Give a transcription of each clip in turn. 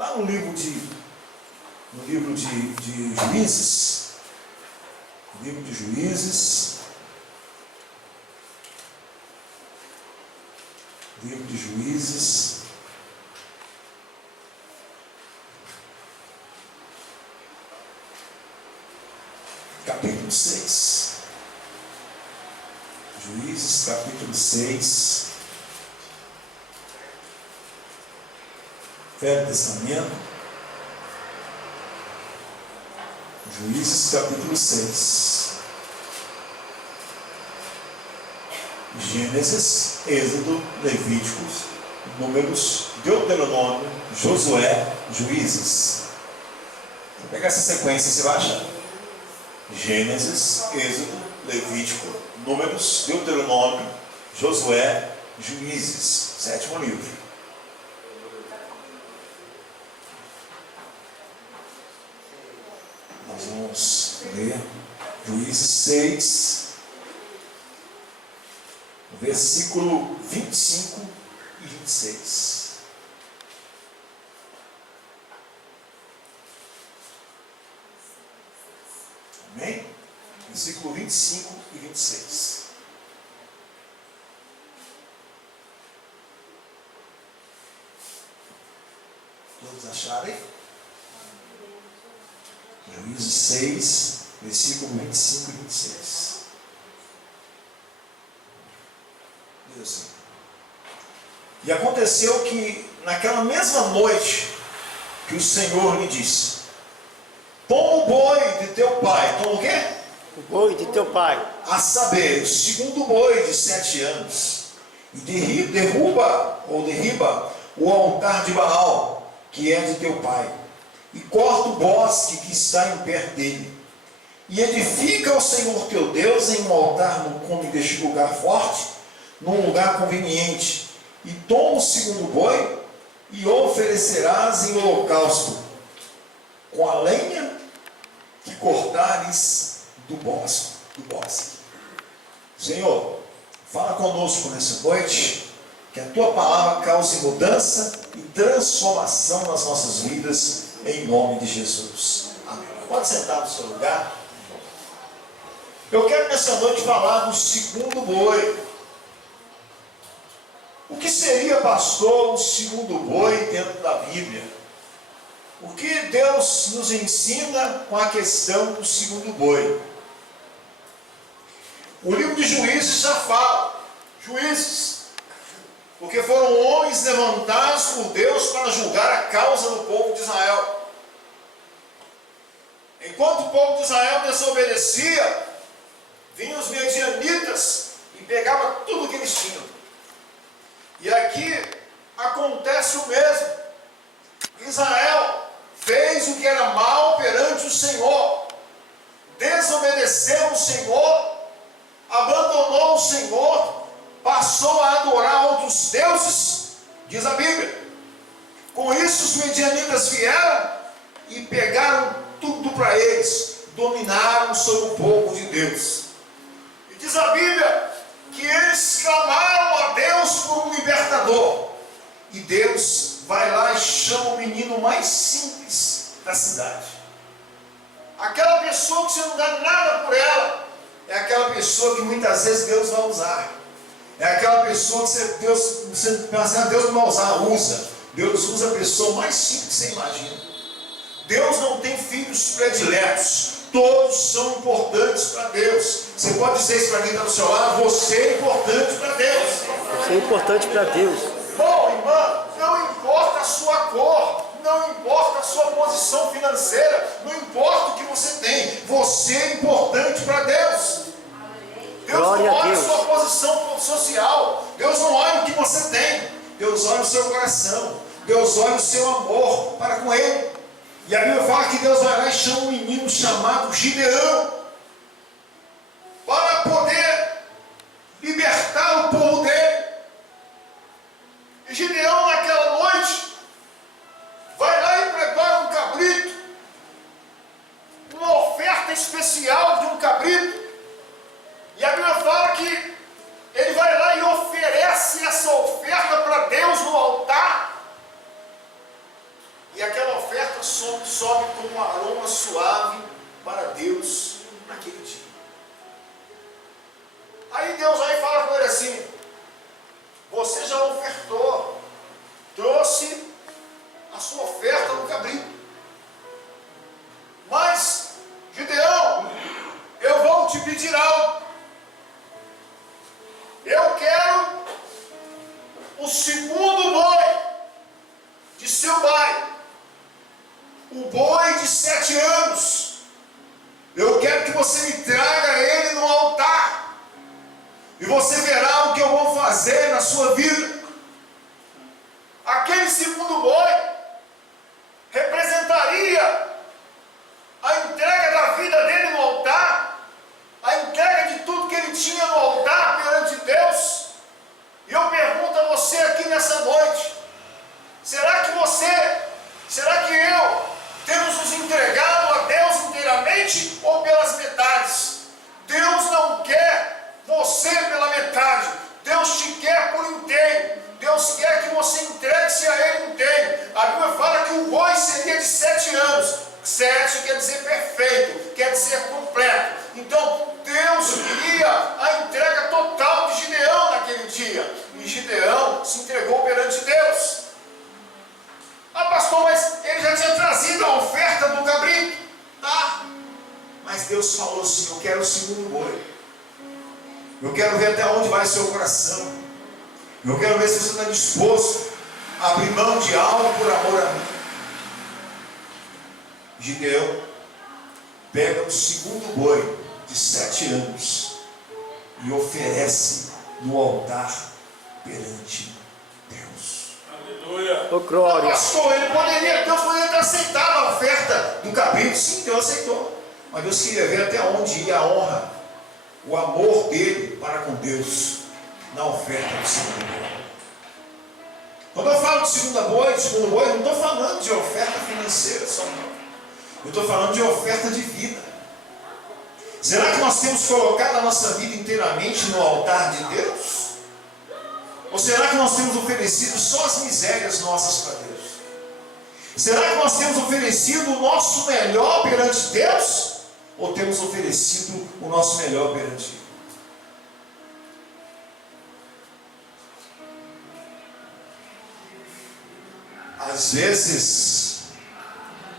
Lá no livro de Juízes, capítulo 6. Juízes, capítulo 6. Velho Testamento. Juízes, capítulo 6. Gênesis, Êxodo, Levíticos, Números, Deuteronômio, Josué, Juízes. Vou pegar essa sequência, você vai achar. Gênesis, Êxodo, Levítico, Números, Deuteronômio, Josué, Juízes. 7º livro. Nós vamos ler Juízes 6, versículo 25 e 26. Amém? Versículo 25 e 26. Todos acharem? Juízes 6, versículo 25 e 26. Diz assim: E aconteceu que naquela mesma noite que o Senhor lhe disse: Toma o boi de teu pai. Toma o quê? O boi de teu pai. A saber, o segundo boi de 7 anos. E derriba o altar de Baal, que é de teu pai. E corta o bosque que está em perto dele. E edifica ao Senhor teu Deus em um altar no cume deste lugar forte, num lugar conveniente. E toma o segundo boi e o oferecerás em holocausto, com a lenha que cortares do bosque. Senhor, fala conosco nessa noite, que a tua palavra cause mudança e transformação nas nossas vidas, em nome de Jesus. Amém. Pode sentar no seu lugar. Eu quero nessa noite falar do segundo boi. O que seria, pastor, o segundo boi dentro da Bíblia? O que Deus nos ensina com a questão do segundo boi? O livro de Juízes já fala. Juízes. Porque foram homens levantados por Deus para julgar a causa do povo de Israel. Enquanto o povo de Israel desobedecia, vinham os medianitas e pegavam tudo que eles tinham. E aqui acontece o mesmo. Israel fez o que era mal perante o Senhor, desobedeceu o Senhor, abandonou o Senhor, passou a adorar outros deuses, diz a Bíblia. Com isso os medianitas vieram e pegaram tudo para eles, dominaram sobre o povo de Deus. E diz a Bíblia que eles clamaram a Deus por um libertador. E Deus vai lá e chama o menino mais simples da cidade. Aquela pessoa que você não dá nada por ela, é aquela pessoa que muitas vezes Deus vai usar. É aquela pessoa que você pensa, Deus não vai usar, usa. Deus usa a pessoa mais simples que você imagina. Deus não tem filhos prediletos. Todos são importantes para Deus. Você pode dizer isso para quem está do seu lado: você é importante para Deus. Você é importante para Deus. Bom, irmã, não importa a sua cor, não importa a sua posição financeira, não importa o que você tem, você é importante para Deus. Deus não olha a sua posição social, Deus não olha o que você tem, Deus olha o seu coração, Deus olha o seu amor para com Ele. E a Bíblia fala que Deus vai lá e chama um menino chamado Gideão para poder libertar o povo dele. E Gideão, naquela noite, vai lá e prepara um cabrito, uma oferta especial de um cabrito. E a Bíblia fala que ele vai lá e oferece essa oferta para Deus no altar. E aquela como um aroma suave para Deus naquele dia. Aí Deus vai e fala com ele assim: você já ofertou, trouxe a sua oferta no cabrito. Mas, Gideão, eu vou te pedir algo. Eu quero o segundo boi de seu pai, o boi de 7 anos. Eu quero que você me traga ele no altar, e você verá o que eu vou fazer na sua vida. Aquele segundo boi representaria a entrega da vida dele no altar, a entrega de tudo que ele tinha no altar perante Deus. E eu pergunto a você aqui nessa noite: será que eu temos nos entregado a Deus inteiramente ou pelas metades? Deus não quer você pela metade, Deus te quer por inteiro. Deus quer que você entregue-se a Ele inteiro. A Bíblia fala que o boi seria de 7 anos. 7 quer dizer perfeito, quer dizer completo. Então Deus queria a entrega total de Gideão naquele dia. E Gideão se entregou perante Deus. Ah, pastor, mas ele já tinha trazido a oferta do cabrito. Tá. Mas Deus falou assim: eu quero o segundo boi. Eu quero ver até onde vai seu coração. Eu quero ver se você está disposto a abrir mão de algo por amor a mim. Gideão pega o segundo boi de 7 anos e oferece no altar perante Deus. Aleluia. Ô, glória. Pastor, Deus poderia ter aceitado a oferta do cabrito. Sim, Deus aceitou. Mas Deus queria ver até onde ia a honra, o amor dele para com Deus na oferta do segundo boi. Quando eu falo de segundo boi, eu não estou falando de oferta financeira só, não. Eu estou falando de oferta de vida. Será que nós temos colocado a nossa vida inteiramente no altar de Deus? Ou será que nós temos oferecido só as misérias nossas para Deus? Será que nós temos oferecido o nosso melhor perante Deus? Ou temos oferecido o nosso melhor perante Ele? Às vezes,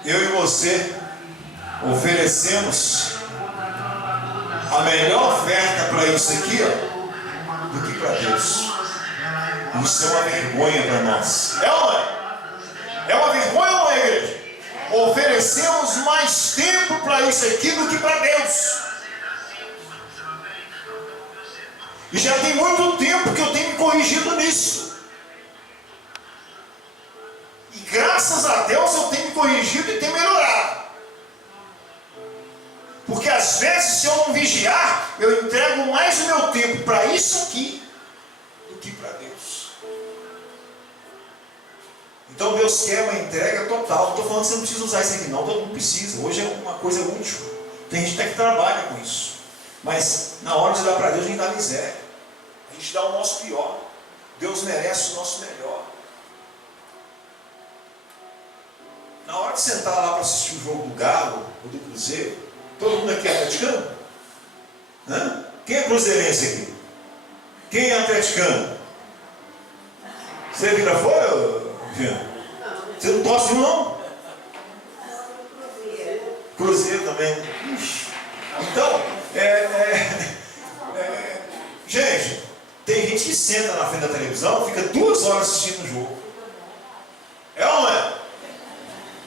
eu e você oferecemos a melhor oferta para isso aqui, ó, do que para Deus. Isso é uma vergonha para nós. É ou não é? É uma vergonha ou não é, igreja? Oferecemos mais tempo para isso aqui do que para Deus. E já tem muito tempo que eu tenho me corrigido nisso. E graças a Deus eu tenho me corrigido e tenho melhorado. Porque às vezes, se eu não vigiar, eu entrego mais o meu tempo para isso aqui do que para Deus. Então Deus quer uma entrega total. Não estou falando que você não precisa usar isso aqui, não. Todo mundo precisa. Hoje é uma coisa útil. Tem gente até que trabalha com isso. Mas na hora de dar para Deus, a gente dá miséria. A gente dá o nosso pior. Deus merece o nosso melhor. Na hora de sentar lá para assistir o jogo do Galo ou do Cruzeiro, todo mundo aqui é atleticano? Hã? Quem é cruzeirense aqui? Quem é atleticano? Você vira fora, Jean? Você não torce não? Cruzeiro também. Ixi. Então, gente, tem gente que senta na frente da televisão, fica 2 horas assistindo o jogo. É ou não é?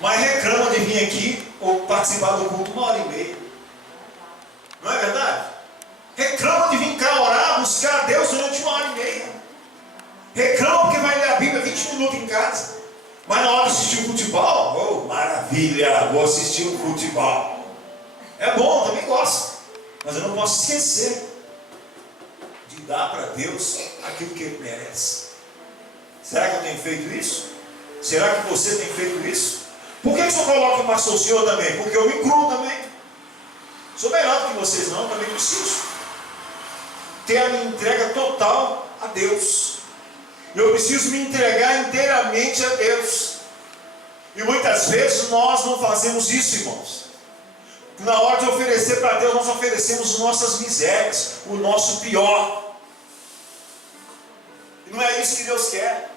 Mas reclama de vir aqui ou participar do culto 1h30. Não é verdade? Reclama de vir cá orar, buscar a Deus durante 1h30. Reclama porque vai ler a Bíblia 20 minutos em casa. Mas na hora de assistir o futebol, oh, maravilha, vou assistir o futebol. É bom, também gosto. Mas eu não posso esquecer de dar para Deus aquilo que Ele merece. Será que eu tenho feito isso? Será que você tem feito isso? Por que o senhor coloca o pastor o senhor também? Porque eu me incluo também. Sou melhor do que vocês não, também preciso ter a minha entrega total a Deus. Eu preciso me entregar inteiramente a Deus. E muitas vezes nós não fazemos isso, irmãos. Na hora de oferecer para Deus, nós oferecemos nossas misérias, o nosso pior. E não é isso que Deus quer.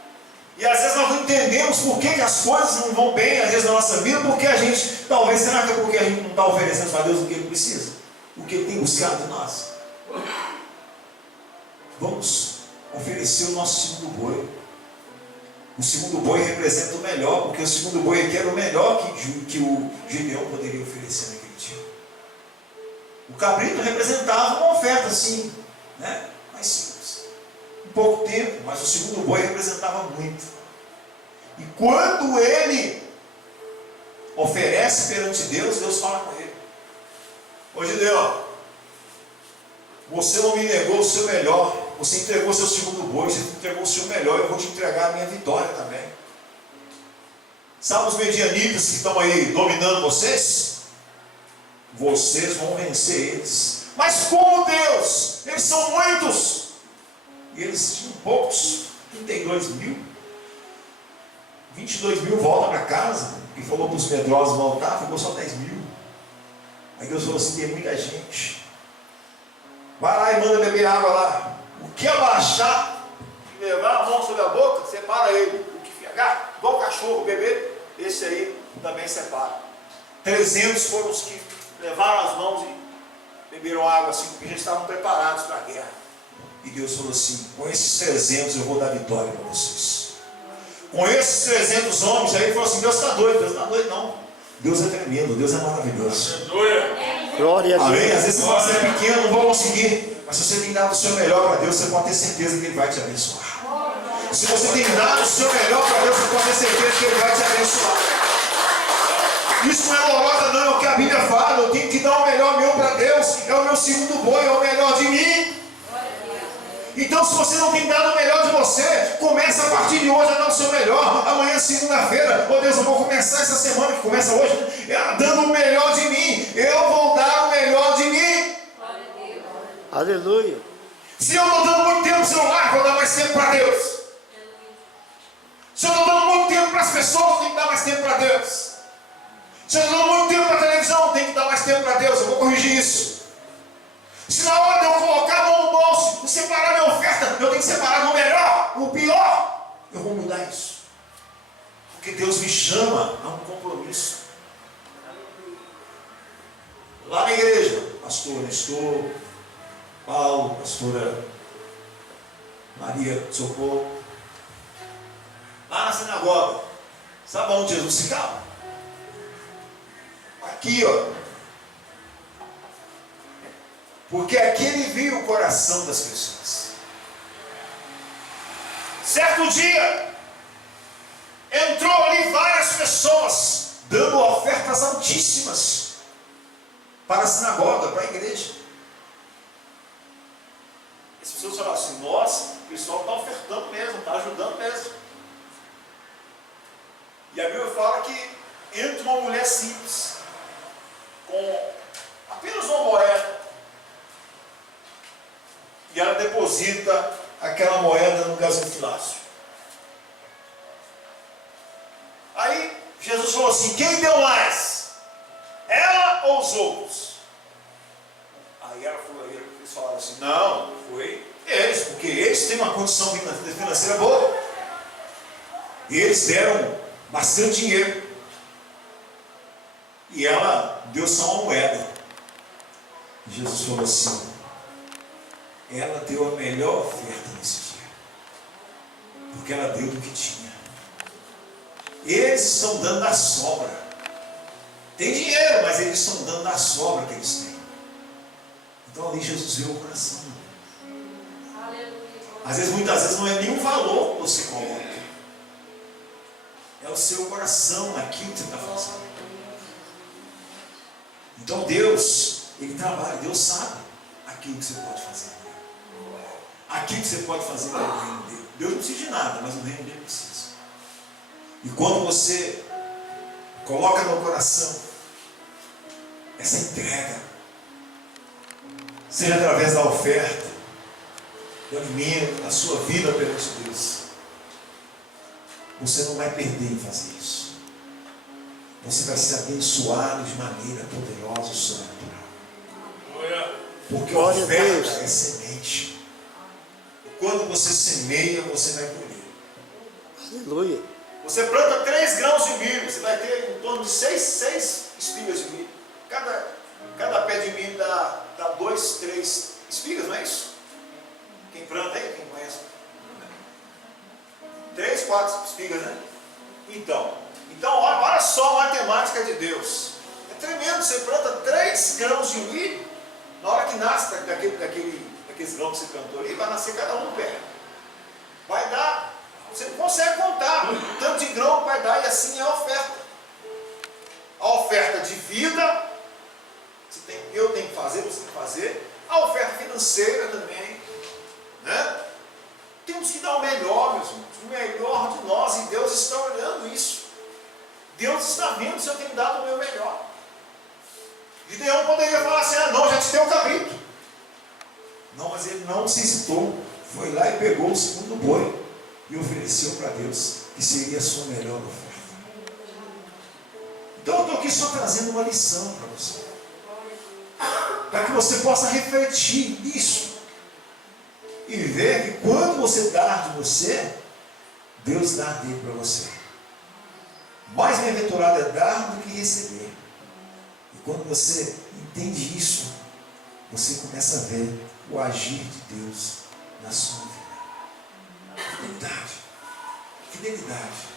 E às vezes nós não entendemos por que as coisas não vão bem, às vezes, na nossa vida, porque a gente, talvez, será que é porque a gente não está oferecendo para Deus o que Ele precisa? O que Ele tem buscado de nós? Vamos oferecer o nosso segundo boi. O segundo boi representa o melhor, porque o segundo boi aqui era o melhor que o Gideão poderia oferecer naquele dia. O cabrito representava uma oferta assim, né? Mais simples. Um pouco tempo, mas o segundo boi representava muito. E quando ele oferece perante Deus, Deus fala com ele: ô Gideão, você não me negou o seu melhor. Você entregou o seu segundo boi, você entregou o seu melhor, eu vou te entregar a minha vitória também. Sabe os medianitas que estão aí dominando vocês? Vocês vão vencer eles. Mas como Deus? Eles são muitos. E eles tinham poucos, 32 mil. 22 mil voltam para casa. E falou para os medrosos voltar, ficou só 10 mil. Aí Deus falou assim: tem muita gente. Vai lá e manda beber água lá. O que abaixar e levar a mão sobre a boca, separa ele. O que pegar, igual o cachorro, bebê, esse aí também separa. 300 foram os que levaram as mãos e beberam água assim, porque já estavam preparados para a guerra. E Deus falou assim: com esses 300 eu vou dar vitória para vocês. Com esses 300 homens, aí ele falou assim: Deus está doido. Deus não está doido não. Deus é tremendo, Deus é maravilhoso. Glória a Deus. Amém? Às vezes você é pequeno, não vou conseguir. Mas se você tem dado o seu melhor para Deus, você pode ter certeza que Ele vai te abençoar. Se você tem dado o seu melhor para Deus, você pode ter certeza que Ele vai te abençoar. Isso não é lorota, não, é o que a Bíblia fala. Eu tenho que dar o melhor meu para Deus. É o meu segundo boi, é o melhor de mim. Então, se você não tem dado o melhor de você, começa a partir de hoje a dar o seu melhor. Amanhã, segunda-feira, oh Deus, eu vou começar essa semana que começa hoje, dando o melhor de mim. Eu vou dar o melhor de mim. Aleluia. Se eu estou dando muito tempo no celular, vou dar mais tempo para Deus. Se eu estou dando muito tempo para as pessoas, eu tenho que dar mais tempo para Deus. Se eu estou dando muito tempo para a televisão, eu tenho que dar mais tempo para Deus. Eu vou corrigir isso. Se na hora de eu colocar a mão no bolso e separar minha oferta, eu tenho que separar o melhor, o pior, eu vou mudar isso. Porque Deus me chama a um compromisso. Lá na igreja, pastor Nestor, Paulo, pastora Maria Socorro. Lá na sinagoga, sabe onde Jesus ficava? Aqui, ó. Porque aqui ele viu o coração das pessoas. Certo dia, entrou ali várias pessoas, dando ofertas altíssimas para a sinagoga, para a igreja. As pessoas falaram assim: nossa, o pessoal está ofertando mesmo, está ajudando mesmo. E a Bíblia fala que entra uma mulher simples, com apenas uma moeda, e ela deposita aquela moeda no gasofilácio. Aí Jesus falou assim: quem deu mais? Ela ou os outros? Aí eles falaram assim: não, foi eles, porque eles têm uma condição financeira boa. E eles deram bastante dinheiro. E ela deu só uma moeda. E Jesus falou assim: ela deu a melhor oferta nesse dia, porque ela deu do que tinha. Eles estão dando da sobra. Tem dinheiro, mas eles estão dando da sobra que eles têm. Então ali Jesus vê o coração. Às vezes, muitas vezes, não é nenhum valor que você coloca, é o seu coração, aquilo que você está fazendo. Então Deus, Ele trabalha, Deus sabe aquilo que você pode fazer. Aquilo que você pode fazer para o reino dele. Deus não precisa de nada, mas o reino dele precisa. E quando você coloca no coração essa entrega, seja através da oferta, do alimento, da sua vida perante Deus, você não vai perder em fazer isso. você vai ser abençoado de maneira poderosa e sobrenatural. Porque a Glória a Deus. oferta é semente. E quando você semeia, você vai colher. Aleluia. Você planta 3 grãos de milho, você vai ter em torno de 6 espigas de milho. Cada pé de milho dá 2, 3 espigas, não é isso? Quem planta aí, quem conhece? 3, 4 espigas, né? Então olha só a matemática de Deus. É tremendo, você planta 3 grãos de milho, na hora que nasce daqueles grãos que você plantou ali, vai nascer cada um pé. Vai dar, você não consegue contar o tanto de grão que vai dar, e assim é a oferta. A oferta de vida, eu tenho que fazer, você tem que fazer. A oferta financeira também, né? Temos que dar o melhor, meus irmãos, o melhor de nós, e Deus está olhando isso. Deus está vendo se eu tenho dado o meu melhor. Gideão poderia falar assim: ah, não, já te deu o cabrito. Não, mas ele não se hesitou, foi lá e pegou o segundo boi e ofereceu para Deus, que seria a sua melhor oferta. Então eu estou aqui só trazendo uma lição para você, para que você possa refletir nisso e ver que quando você dar de você, Deus dá dele para você. Mais bem-aventurado é dar do que receber. E quando você entende isso, você começa a ver o agir de Deus na sua vida. Fidelidade.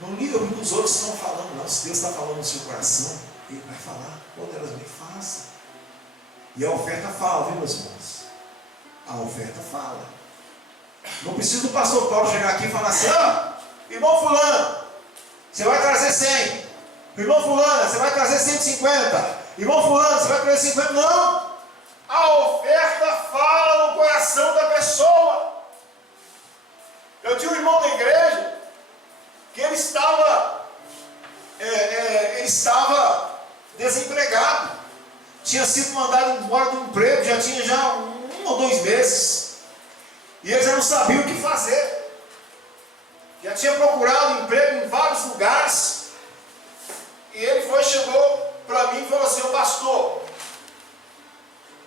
Não liga o que os outros estão falando, não. Se Deus está falando no seu coração, Ele vai falar poderosamente. Faça. E a oferta fala, viu, meus irmãos? A oferta fala. Não precisa do pastor Paulo chegar aqui e falar assim: ah, irmão fulano, você vai trazer 100. Irmão fulano, você vai trazer 150. Irmão fulano, você vai trazer 50. Não. A oferta fala no coração da pessoa. Eu tinha um irmão da igreja que ele estava desempregado. Tinha sido mandado embora do emprego, já tinha 1 ou 2 meses. E ele já não sabia o que fazer. Já tinha procurado emprego em vários lugares. E ele chegou para mim e falou assim: ô pastor,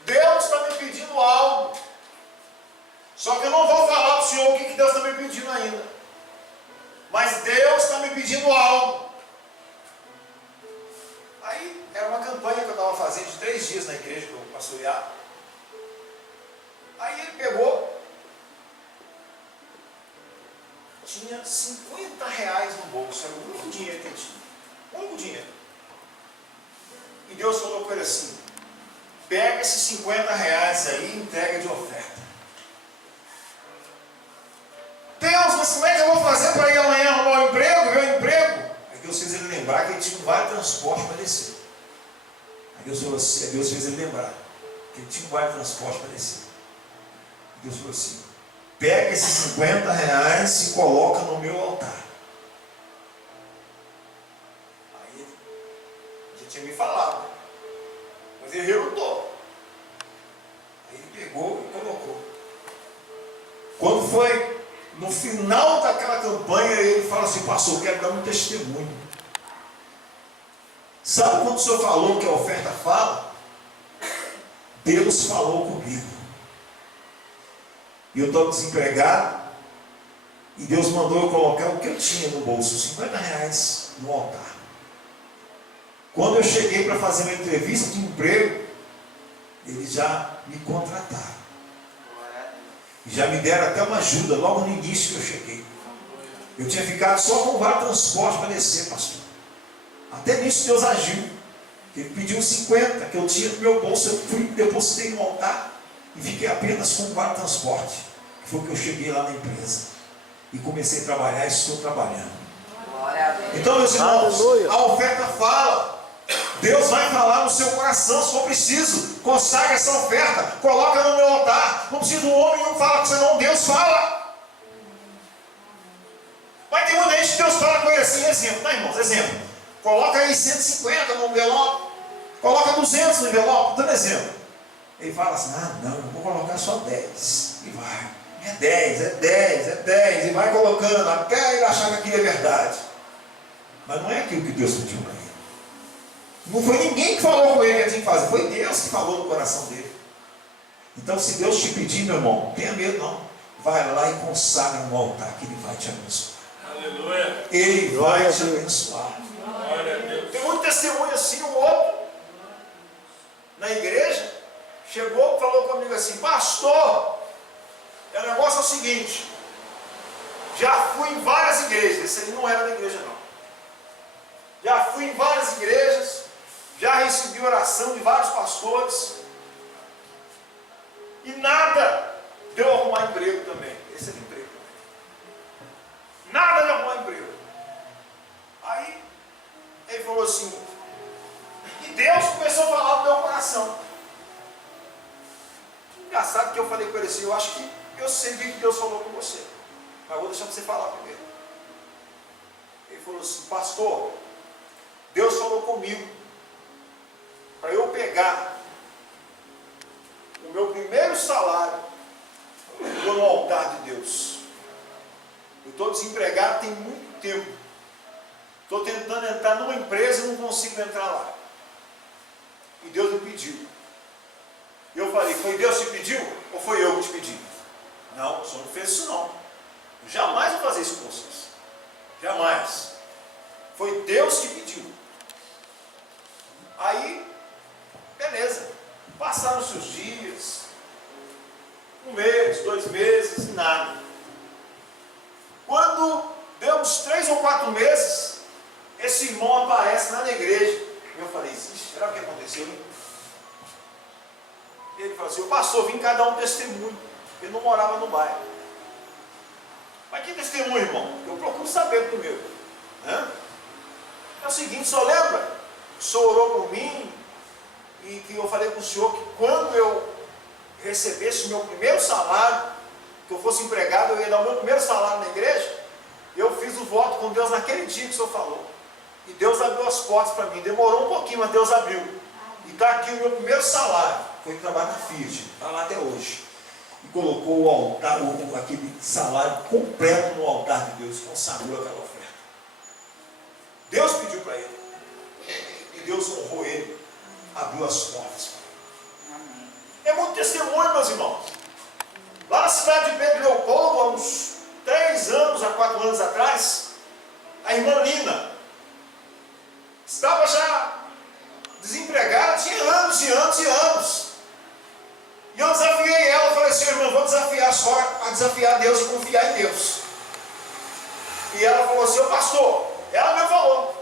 Deus está me pedindo algo. Só que eu não vou falar para o senhor o que Deus está me pedindo ainda. Mas Deus está me pedindo algo. Aí era uma campanha que eu estava fazendo de 3 dias na igreja que eu pastoreava. Aí ele pegou, tinha R$50 no bolso, era o único dinheiro que ele tinha. O único dinheiro. E Deus falou com ele assim: pega esses R$50 aí e entrega de oferta. Deus, mas como é que eu vou fazer para ir amanhã arrumar um emprego, ver um emprego? Aí Deus fez ele lembrar que ele tinha um vale transporte para descer. Aí Deus fez ele lembrar que ele tinha um vale transporte para descer. Deus falou assim: pega esses R$50 e coloca no meu altar. Aí ele já tinha me falado, mas ele relutou. Aí ele pegou e colocou. Quando foi no final daquela campanha, ele fala assim: pastor, eu quero dar um testemunho. Sabe quando o senhor falou que a oferta fala? Deus falou comigo. E eu estou desempregado, e Deus mandou eu colocar o que eu tinha no bolso, R$50 no altar. Quando eu cheguei para fazer uma entrevista de emprego, eles já me contrataram. E já me deram até uma ajuda logo no início que eu cheguei. Eu tinha ficado só com o vale transporte para descer, pastor. Até nisso Deus agiu. Ele pediu 50 que eu tinha no meu bolso, eu fui, depositei no altar e fiquei apenas com o vale transporte. Que foi que eu cheguei lá na empresa. E comecei a trabalhar e estou trabalhando. Então, meus irmãos, Aleluia. a oferta fala. Deus vai falar no seu coração se for preciso. Consagra essa oferta, coloca no meu altar. Não precisa um homem não fala com você, não. Deus fala. Mas tem muita gente que Deus fala com ele assim, exemplo, tá, irmãos? Exemplo. Coloca aí 150 no envelope, coloca 200 no envelope, dando exemplo. Ele fala assim: ah, não, eu vou colocar só 10. E vai, é 10, é 10, é 10. E vai colocando até ele achar que aquilo é verdade. Mas não é aquilo que Deus pediu para ele. Não foi ninguém que falou com ele que tinha que fazer, foi Deus que falou no coração dele. Então, se Deus te pedir, meu irmão, não tenha medo não. Vai lá e consagra no altar, que Ele vai te abençoar. Aleluia. Ele vai te abençoar. Glória a Deus. Tem muito testemunho assim, um outro, na igreja, chegou e falou comigo assim: pastor, o negócio é o seguinte, já fui em várias igrejas, esse aí não era da igreja não. Já fui em várias igrejas, já recebi oração de vários pastores, e nada de eu arrumar emprego também. Esse é de emprego também. Nada de arrumar emprego. Aí ele falou assim, e Deus começou a falar no meu coração. Engraçado que eu falei com ele assim, eu acho que eu sei o que Deus falou com você, mas vou deixar você falar primeiro. Ele falou assim: pastor, Deus falou comigo para eu pegar o meu primeiro salário e pôr no altar de Deus. Eu estou desempregado tem muito tempo. Estou tentando entrar numa empresa e não consigo entrar lá. E Deus me pediu. Eu falei: foi Deus que te pediu ou foi eu que te pedi? Não, o senhor não fez isso não. Eu jamais vou fazer isso com vocês. Jamais. Foi Deus que pediu. Aí, beleza. Passaram-se os dias. 1 mês, 2 meses, nada. Quando deu uns 3 ou 4 meses, esse irmão aparece lá na igreja. E eu falei: será que aconteceu? Hein? Ele falou assim: o pastor, vim cá dar um testemunho. Ele não morava no bairro. Mas que testemunho, irmão? Eu procuro saber primeiro. É o seguinte, o senhor lembra? O senhor orou por mim e que eu falei com o senhor que quando eu recebesse o meu primeiro salário, que eu fosse empregado, eu ia dar o meu primeiro salário na igreja. Eu fiz o voto com Deus naquele dia que o senhor falou. E Deus abriu as portas para mim. Demorou um pouquinho, mas Deus abriu. E está aqui o meu primeiro salário. Foi trabalhar na Fiat, está lá até hoje. E colocou o altar, aquele salário completo no altar de Deus, consagrou aquela oferta. Deus pediu para ele. E Deus honrou ele. Abriu as portas. Amém. É muito testemunho, meus irmãos. Lá na cidade de Pedro Leopoldo, há uns 3 anos, há 4 anos atrás, a irmã Lina estava já desempregada, tinha anos e anos e anos. E eu desafiei ela, falei assim: irmã, vou desafiar a senhora a desafiar Deus e confiar em Deus. E ela falou assim: ô pastor, ela me falou,